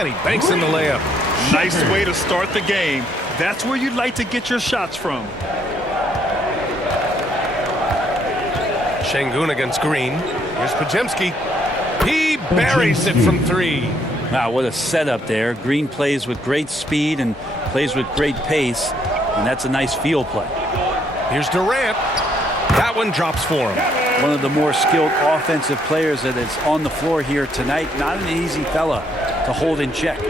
And he banks in the layup. Nice way to start the game. That's where you'd like to get your shots from. Sengun against Green. Here's Podziemski. He buries it from 3. Wow, what a setup there. Green plays with great speed and plays with great pace, and that's a nice field play. Here's Durant. That one drops for him. One of the more skilled offensive players that is on the floor here tonight. Not an easy fella to hold in check.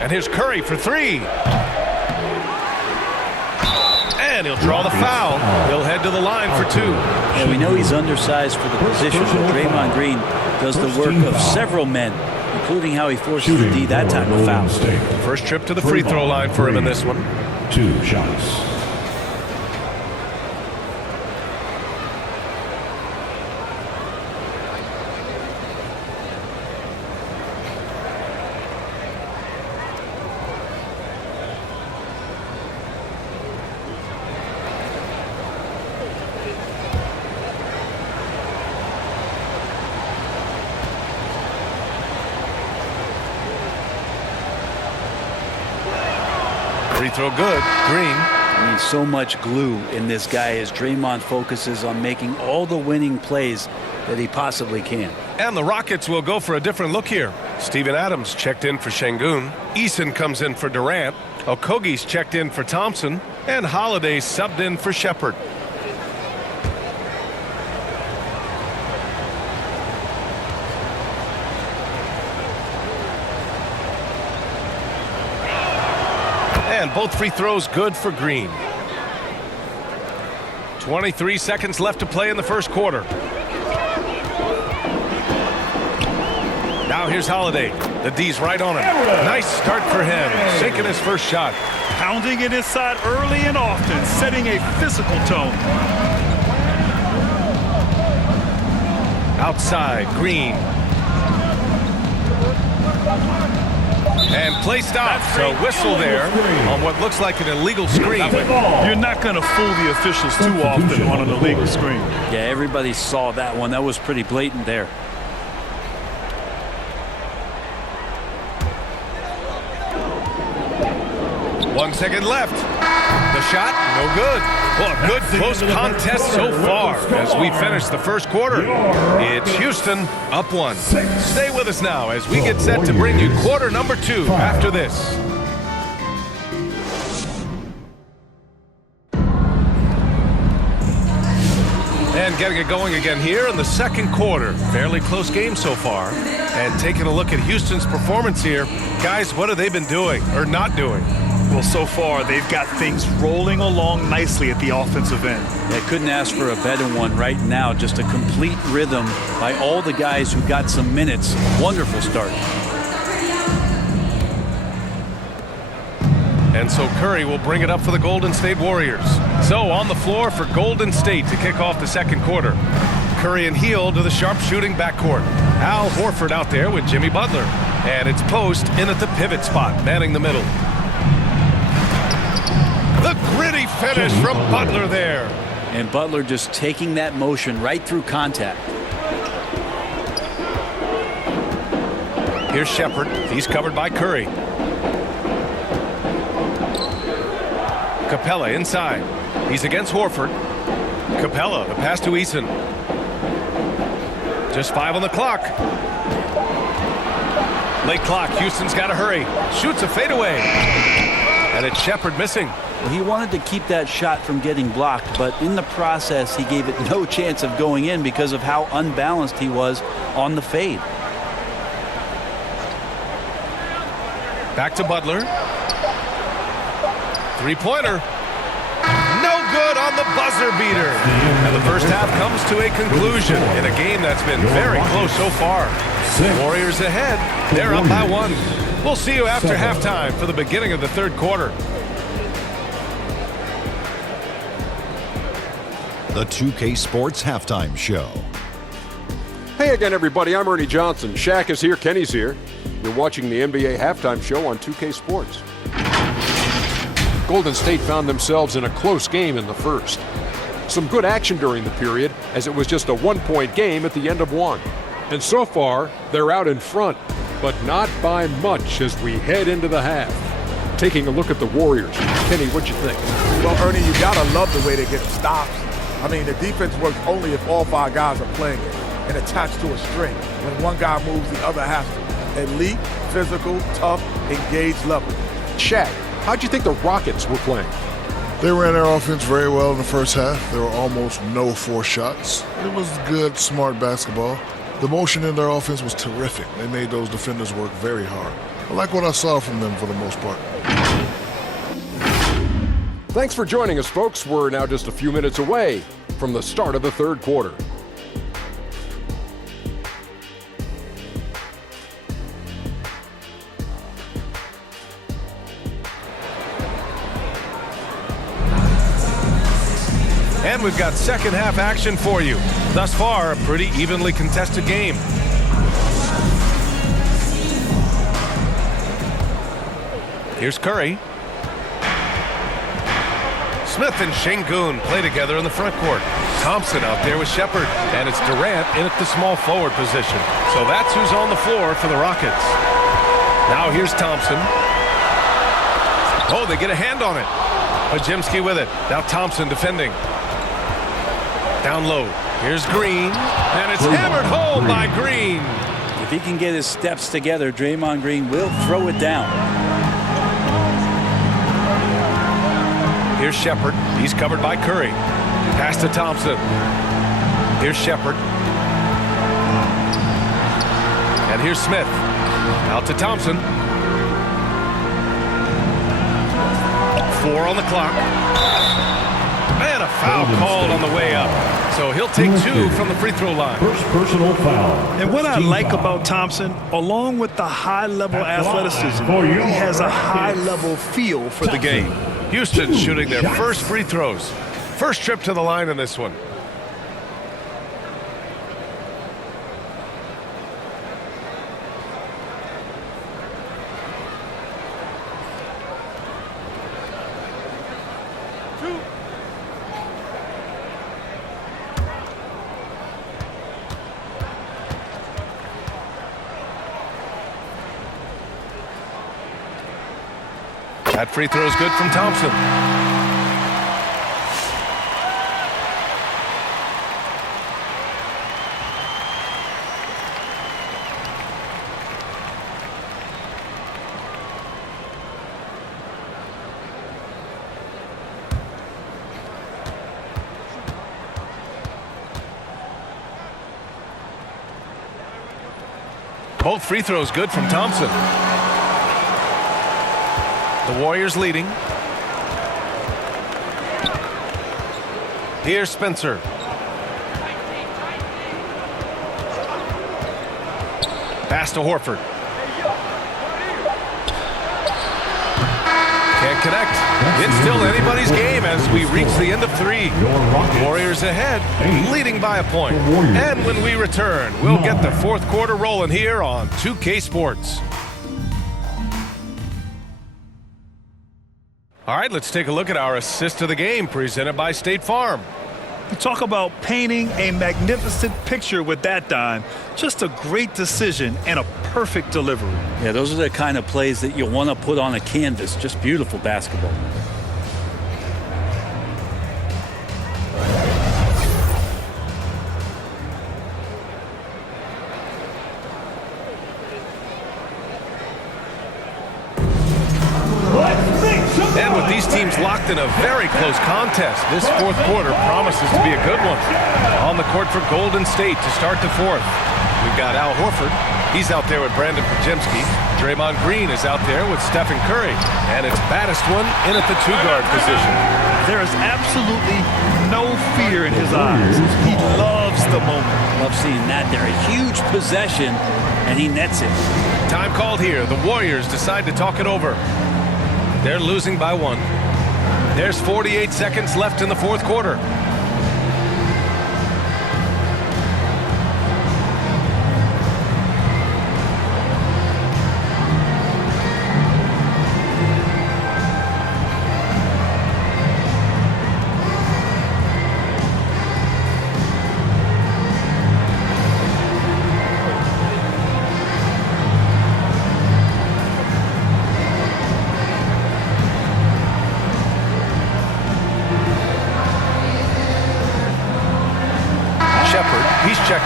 And here's Curry for 3. And he'll draw the foul. He'll head to the line for 2. And we know he's undersized for the position, but Draymond Green does the work of several men, including how he forces the D that time of foul. First trip to the free throw line for him in this one. 2 shots. Free throw good. Green. I mean, so much glue in this guy as Draymond focuses on making all the winning plays that he possibly can. And the Rockets will go for a different look here. Steven Adams checked in for Sengun. Eason comes in for Durant. Okogie's checked in for Thompson. And Holiday subbed in for Shepherd. And both free throws good for Green. 23 seconds left to play in the first quarter. Now here's Holiday. The D's right on him. Nice start for him. Sinking his first shot. Pounding it inside early and often, setting a physical tone. Outside, Green. And placed out. So whistle there on what looks like an illegal screen. You're not going to fool the officials too often on an illegal screen. Yeah, everybody saw that one. That was pretty blatant there. One second left. The shot, no good. Well, a good close contest so far as we finish the first quarter. It's Houston up 1. Stay with us now as we get set to bring you quarter number 2 after this. And getting it going again here in the second quarter. Fairly close game so far. And taking a look at Houston's performance here. Guys, what have they been doing or not doing? Well, so far, they've got things rolling along nicely at the offensive end. Yeah, couldn't ask for a better one right now. Just a complete rhythm by all the guys who got some minutes. Wonderful start. And so Curry will bring it up for the Golden State Warriors. So on the floor for Golden State to kick off the second quarter. Curry and Heel to the sharpshooting backcourt. Al Horford out there with Jimmy Butler. And it's Post in at the pivot spot, manning the middle. The gritty finish from Butler there. And Butler just taking that motion right through contact. Here's Shepherd. He's covered by Curry. Capella inside. He's against Horford. Capella, the pass to Eason. Just 5 on the clock. Late clock. Houston's got to hurry. Shoots a fadeaway. And it's Shepherd missing. Well, he wanted to keep that shot from getting blocked, but in the process, he gave it no chance of going in because of how unbalanced he was on the fade. Back to Butler. Three-pointer. No good on the buzzer beater. And the first half comes to a conclusion in a game that's been very close so far. Warriors ahead. They're up by 1. We'll see you after halftime for the beginning of the third quarter. The 2K Sports Halftime Show. Hey again, everybody. I'm Ernie Johnson. Shaq is here. Kenny's here. You're watching the NBA Halftime Show on 2K Sports. Golden State found themselves in a close game in the first. Some good action during the period, as it was just a 1-point game at the end of one. And so far, they're out in front. but not by much as we head into the half. Taking a look at the Warriors. Kenny, what'd you think? Well, Ernie, you gotta love the way they get stops. I mean, the defense works only if all 5 guys are playing it and attached to a string. When one guy moves, the other has to. Elite, physical, tough, engaged level. Shaq, how'd you think the Rockets were playing? They ran their offense very well in the first half. There were almost no forced shots. It was good, smart basketball. The motion in their offense was terrific. They made those defenders work very hard. I like what I saw from them for the most part. Thanks for joining us, folks. We're now just a few minutes away from the start of the third quarter. And we've got second half action for you. Thus far, a pretty evenly contested game. Here's Curry. Smith and Şengün play together in the front court. Thompson out there with Shepherd. And it's Durant in at the small forward position. So that's who's on the floor for the Rockets. Now here's Thompson. Oh, they get a hand on it. Podziemski with it. Now Thompson defending. Down low. Here's Green. And it's hammered home by Green. If he can get his steps together, Draymond Green will throw it down. Here's Shepherd. He's covered by Curry. Pass to Thompson. Here's Shepherd. And here's Smith. Out to Thompson. 4 on the clock. And a foul called on the way up. So he'll take 2 from the free throw line. First personal foul. And what I Team like foul. about Thompson, along with the high-level athleticism, he has a high-level feel for the game. Houston shooting their first free throws. First trip to the line in this one. That free throw is good from Thompson. Both free throws good from Thompson. The Warriors leading. Here's Spencer. Pass to Horford. Can't connect. It's still anybody's game as we reach the end of 3. Warriors ahead, leading by a point. And when we return, we'll get the fourth quarter rolling here on 2K Sports. All right, let's take a look at our assist of the game presented by State Farm. You talk about painting a magnificent picture with that dime. Just a great decision and a perfect delivery. Yeah, those are the kind of plays that you want to put on a canvas. Just beautiful basketball. And with these teams locked in a very close contest, this fourth quarter promises to be a good one. On the court for Golden State to start the fourth. We've got Al Horford. He's out there with Brandon Podziemski. Draymond Green is out there with Stephen Curry. And it's baddest one in at the 2-guard position. There is absolutely no fear in his eyes. He loves the moment. Love seeing that there. A huge possession, and he nets it. Time called here. The Warriors decide to talk it over. They're losing by 1. There's 48 seconds left in the fourth quarter.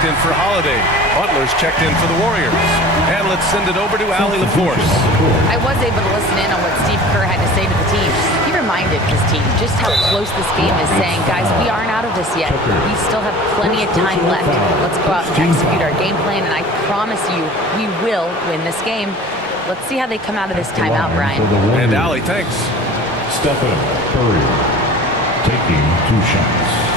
checked in for Holiday. Butler's checked in for the Warriors. And let's send it over to Allie LaForce. I was able to listen in on what Steve Kerr had to say to the team. He reminded his team just how close this game is, saying, guys, we aren't out of this yet. We still have plenty of time left. Let's go out and execute our game plan, and I promise you, we will win this game. Let's see how they come out of this timeout, Brian. And Allie, thanks. Stephen Curry taking 2 shots.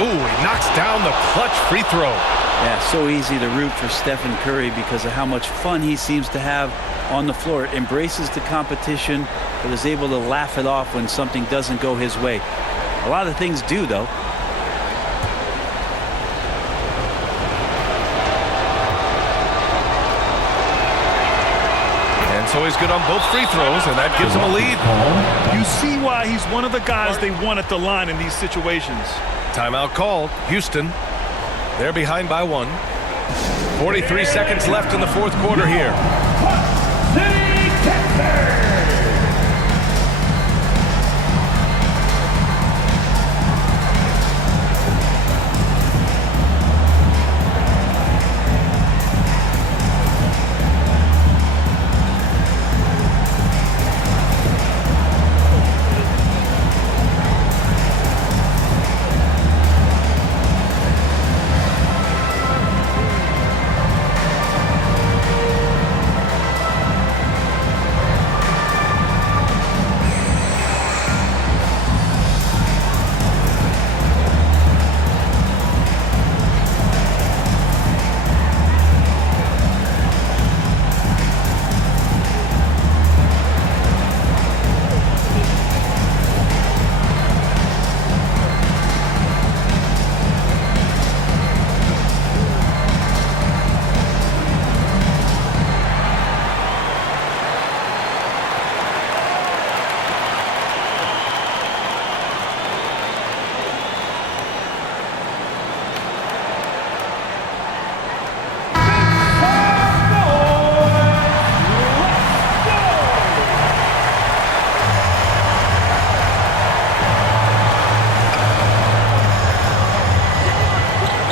Ooh, he knocks down the clutch free throw. Yeah, so easy to root for Stephen Curry because of how much fun he seems to have on the floor. Embraces the competition, but is able to laugh it off when something doesn't go his way. A lot of things do, though. And so he's good on both free throws, and that gives him a lead. You see why he's one of the guys they want at the line in these situations. Timeout called. Houston. They're behind by 1. 43 seconds left in the 4th quarter here.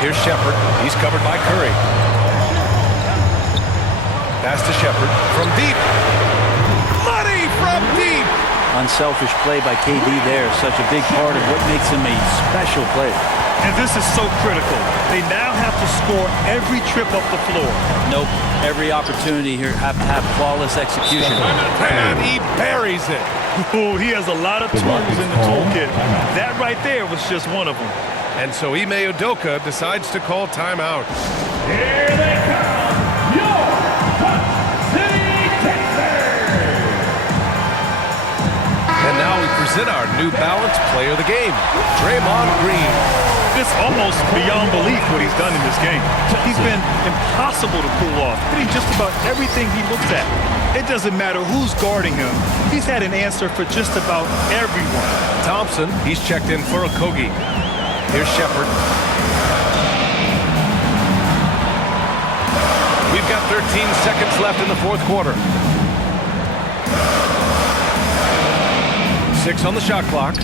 Here's Shepard. He's covered by Curry. Pass to Shepard from deep. Money from deep. Unselfish play by KD there. Such a big part of what makes him a special player. And this is so critical. They now have to score every trip up the floor. Nope. Every opportunity here have to have flawless execution. And he buries it. Ooh, he has a lot of tools in the toolkit. That right there was just one of them. And so Ime Udoka decides to call timeout. Here they come, your City Texans. And now we present our New Balance Player of the Game, Draymond Green. It's almost beyond belief what he's done in this game. He's been impossible to pull off, hitting just about everything he looks at. It doesn't matter who's guarding him. He's had an answer for just about everyone. Thompson, he's checked in for Okogie. Here's Shepard. We've got 13 seconds left in the 4th quarter. 6 on the shot clock.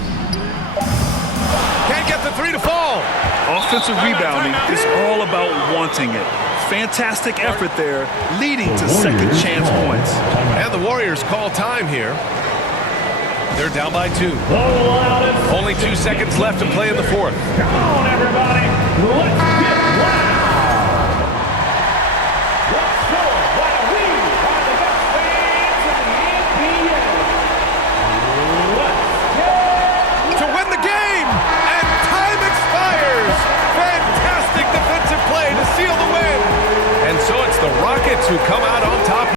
Can't get the 3 to fall. Offensive rebounding is all about wanting it. Fantastic effort there, leading to second chance points. And the Warriors call time here. They're down by 2. Only 2 seconds left to play in the 4th. Come on, everybody. Let's